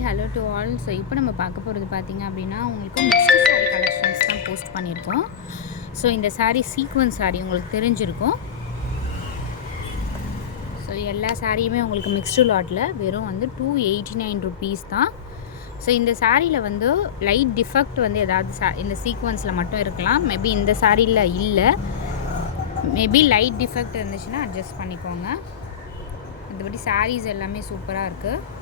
Hi hello to all. So இப்போ நம்ம பார்க்க போகிறது பார்த்திங்க அப்படின்னா உங்களுக்கு மிக்ஸ்டு சாரீ கலெக்ஷன்ஸ் தான் போஸ்ட் பண்ணியிருக்கோம். ஸோ இந்த சாரீ சீக்வன்ஸ் சாரீ உங்களுக்கு தெரிஞ்சிருக்கும். ஸோ எல்லா சாரியுமே உங்களுக்கு மிக்ஸ்டு லாட்டில் வெறும் வந்து 289 ருபீஸ் தான். ஸோ இந்த சாரியில் வந்து லைட் டிஃபெக்ட் வந்து ஏதாவது இந்த சீக்வன்ஸில் மட்டும் இருக்கலாம். மேபி இந்த சாரியில் இல்லை, மேபி லைட் டிஃபெக்ட் இருந்துச்சுன்னா அட்ஜஸ்ட் பண்ணிக்கோங்க. மற்றபடி சாரீஸ் எல்லாமே சூப்பராக இருக்குது.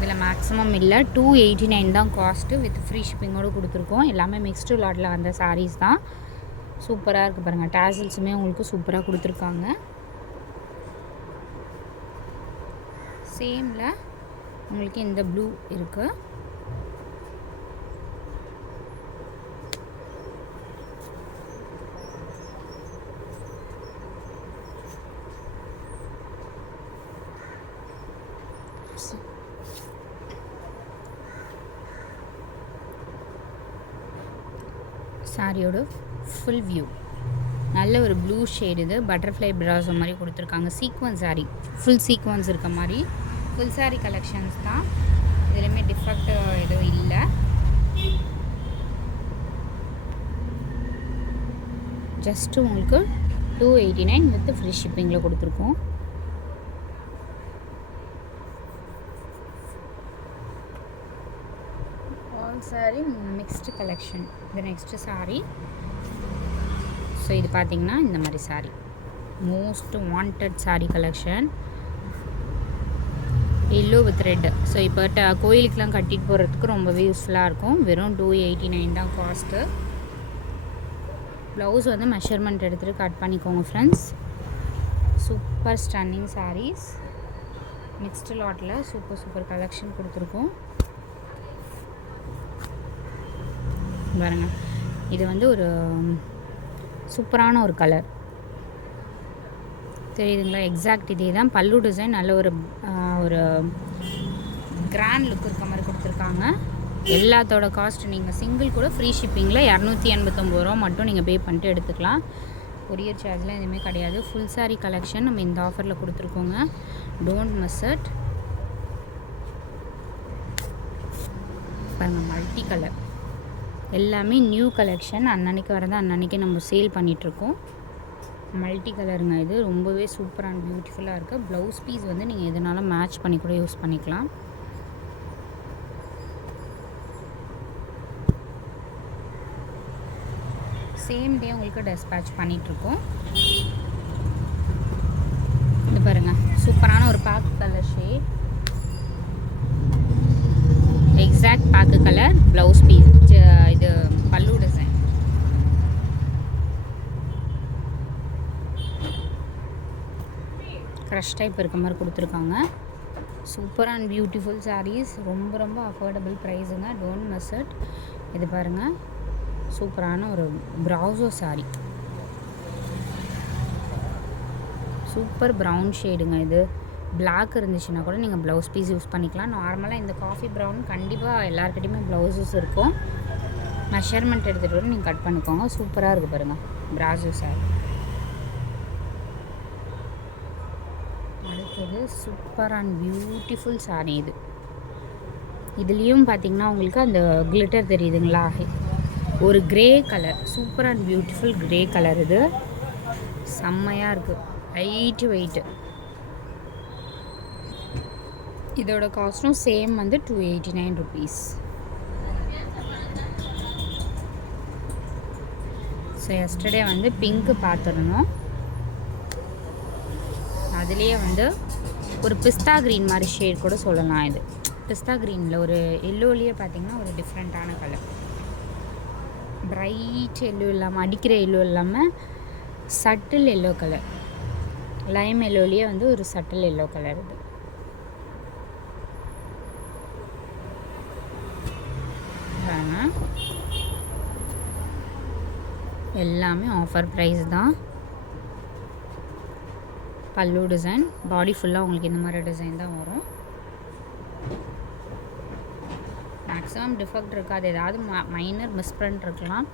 இதில் மேக்ஸிமம் இல்லை, 289 தான் காஸ்ட்டு, வித் ஃப்ரீ ஷிப்பிங்கோடு கொடுத்துருக்கோம். எல்லாமே மிக்ஸ்டு லாட்டில் வந்த சாரீஸ் தான். சூப்பராக இருக்குது பாருங்கள். டேசல்ஸுமே உங்களுக்கு சூப்பராக கொடுத்துருக்காங்க. சேமில் உங்களுக்கு இந்த ப்ளூ இருக்குது. சாரியோட ஃபுல் வியூ நல்ல ஒரு ப்ளூ ஷேடு. இது பட்டர்ஃப்ளை ப்ராஸோ மாதிரி கொடுத்துருக்காங்க. சீக்வன்ஸ் சாரீ, ஃபுல் சீக்வன்ஸ் இருக்க மாதிரி ஃபுல் சாரீ கலெக்ஷன்ஸ் தான். இதுலையுமே டிஃபெக்ட் எதுவும் இல்லை. ஜஸ்ட்டு உங்களுக்கு 289 வித் ஃப்ரீ ஷிப்பிங்கில் கொடுத்துருக்கோம். Sorry mixed collection. இது நெக்ஸ்ட்டு சாரீ. ஸோ இது பார்த்திங்கன்னா இந்த மாதிரி sari most wanted sari collection. Yellow with red. So இப்போ கோயிலுக்கெலாம் கட்டிட்டு போகிறதுக்கு ரொம்பவே யூஸ்ஃபுல்லாக இருக்கும். வெறும் 289 தான் காஸ்ட்டு. ப்ளவுஸ் வந்து மெஷர்மெண்ட் எடுத்துகிட்டு கட் பண்ணிக்கோங்க friends. Super stunning sarees. Mixed லாட்டில் சூப்பர் கலெக்ஷன் கொடுத்துருக்கோம் பாருங்க. இது வந்து ஒரு சூப்பரான ஒரு கலர் தெரியுதுங்களா? எக்ஸாக்ட் இதே தான். பல்லு டிசைன் நல்ல ஒரு கிராண்ட் லுக் இருக்க மாதிரி கொடுத்துருக்காங்க. எல்லாத்தோட காஸ்ட் நீங்கள் சிங்கிள் கூட ஃப்ரீ ஷிப்பிங்கில் 289 ரூபா மட்டும் நீங்கள் பே பண்ணிட்டு எடுத்துக்கலாம். கொரியர் சார்ஜ்லாம் எதுவுமே கிடையாது. ஃபுல் சாரீ கலெக்ஷன் நம்ம இந்த ஆஃபரில் கொடுத்துருக்கோங்க. Don't miss it. பாருங்கள், மல்டி கலர் எல்லாமே நியூ கலெக்ஷன். அன்னன்னைக்கு வரது அன்னன்னைக்கு நம்ம சேல் பண்ணிகிட்ருக்கோம். மல்டி கலருங்க. இது ரொம்பவே சூப்பர் அண்ட் பியூட்டிஃபுல்லாக இருக்குது. ப்ளவுஸ் பீஸ் வந்து நீங்கள் எதுனாலும் மேட்ச் பண்ணி கூட யூஸ் பண்ணிக்கலாம். சேம் டே உங்களுக்கு டெஸ்பேட்ச் பண்ணிகிட்ருக்கோம். இது பாருங்கள், சூப்பரான ஒரு பாக்கு கலர் ஷேட். எக்ஸாக்ட் பாக்கு கலர். ப்ளவுஸ் பீஸ் இது பல்லு டிசைன். க்ரஷ் டைப் இருக்க மாதிரி கொடுத்துருக்காங்க. Super and beautiful sarees. ரொம்ப அஃபோர்டபுள் ப்ரைஸுங்க. Don't miss it. இது பாருங்கள், சூப்பரான ஒரு ப்ரௌசோ சாரீ. சூப்பர் ப்ரௌன் ஷேடுங்க. இது பிளாக் இருந்துச்சுன்னா கூட நீங்கள் ப்ளவுஸ் பீஸ் யூஸ் பண்ணிக்கலாம். நார்மலாக இந்த காஃபி ப்ரௌன் கண்டிப்பாக எல்லாருக்கிட்டையுமே ப்ளவுஸஸ் இருக்கும். மெஷர்மெண்ட் எடுத்துகிட்டு கூட நீங்கள் கட் பண்ணிக்கோங்க. சூப்பராக இருக்குது பாருங்கள் ப்ராசோ சாரி. அடுத்தது சூப்பர் அண்ட் பியூட்டிஃபுல் சாரி. இதுலேயும் பார்த்திங்கன்னா உங்களுக்கு அந்த கிளிட்டர் தெரியுதுங்களா? ஒரு grey colour, super and beautiful grey colour. இது செம்மையாக இருக்குது. Light weight. இதோட காஸ்ட்டும் சேம் வந்து 289 ருபீஸ். ஸோ எஸ்டர்டே வந்து பிங்க்கு பார்த்துருந்தோம். அதுலேயே வந்து ஒரு பிஸ்தா க்ரீன் மாதிரி ஷேட் கூட சொல்லலாம். இது பிஸ்தா க்ரீனில் ஒரு எல்லோலேயே பார்த்திங்கன்னா ஒரு டிஃப்ரெண்ட்டான கலர். ப்ரைட் எல்லோ இல்லாமல், அடிக்கிற எல்லோ இல்லாமல் சட்டில் எல்லோ கலர். லைம் எல்லோலேயே வந்து ஒரு சட்டில் எல்லோ கலர். இது எல்லாமே ஆஃபர் ப்ரைஸ் தான். பல்லு டிசைன், பாடி ஃபுல்லாக உங்களுக்கு இந்த மாதிரி டிசைன் தான் வரும். மேக்ஸிமம் டிஃபெக்ட் இருக்காது. ஏதாவது மைனர் மிஸ்பிரிண்ட் இருக்கலாம்.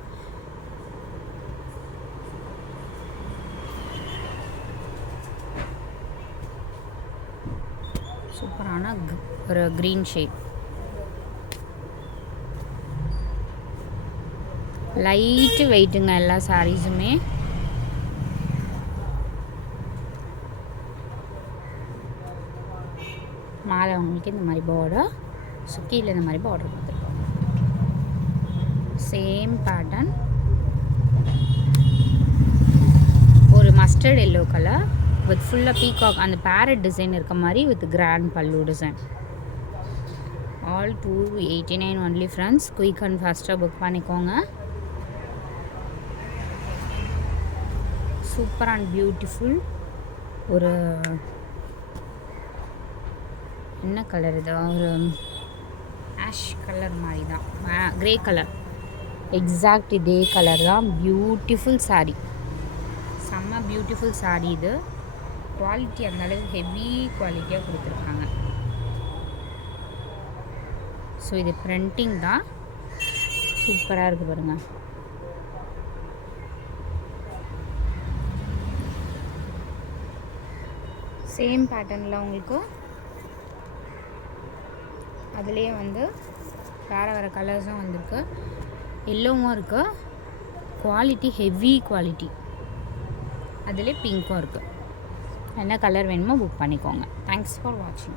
சூப்பரான சூப்பரான ஒரு க்ரீன் ஷேட். லைட்டு வெயிட்டுங்க எல்லா சாரீஸுமே. மேலே உங்களுக்கு இந்த மாதிரி பார்டர், கீழே இந்த மாதிரி பார்டர் கொடுத்துருக்கோம். சேம் பேட்டர்ன், ஒரு மஸ்டர்ட் எல்லோ கலர் வித் ஃபுல்லாக பீகாக் அந்த பேரட் டிசைன் இருக்க மாதிரி வித் கிராண்ட் பல்லு design. All 289 only friends. Quick and ஃபாஸ்ட்டாக புக் பண்ணிக்கோங்க. சூப்பர் அண்ட் பியூட்டிஃபுல் ஒரு என்ன கலர் இது, ஒரு ஆஷ் கலர் மாதிரி தான், க்ரே கலர், எக்ஸாக்ட் இதே கலர் தான். பியூட்டிஃபுல் சாரீ, செம்ம பியூட்டிஃபுல் சாரீ. இது குவாலிட்டி அந்தளவுக்கு ஹெவி குவாலிட்டியாக கொடுத்துருக்காங்க. ஸோ இது பிரிண்டிங் தான், சூப்பராக இருக்குது பாருங்கள். சேம் பேட்டர்னில் உங்களுக்கு அதுலேயே வந்து வேறு வேறு கலர்ஸும் வந்திருக்கு. எல்லோவும் இருக்குது, குவாலிட்டி ஹெவி குவாலிட்டி. அதிலே பிங்க்கும் இருக்குது. என்ன கலர் வேணுமோ புக் பண்ணிக்கோங்க. தேங்க்ஸ் ஃபார் வாட்சிங்.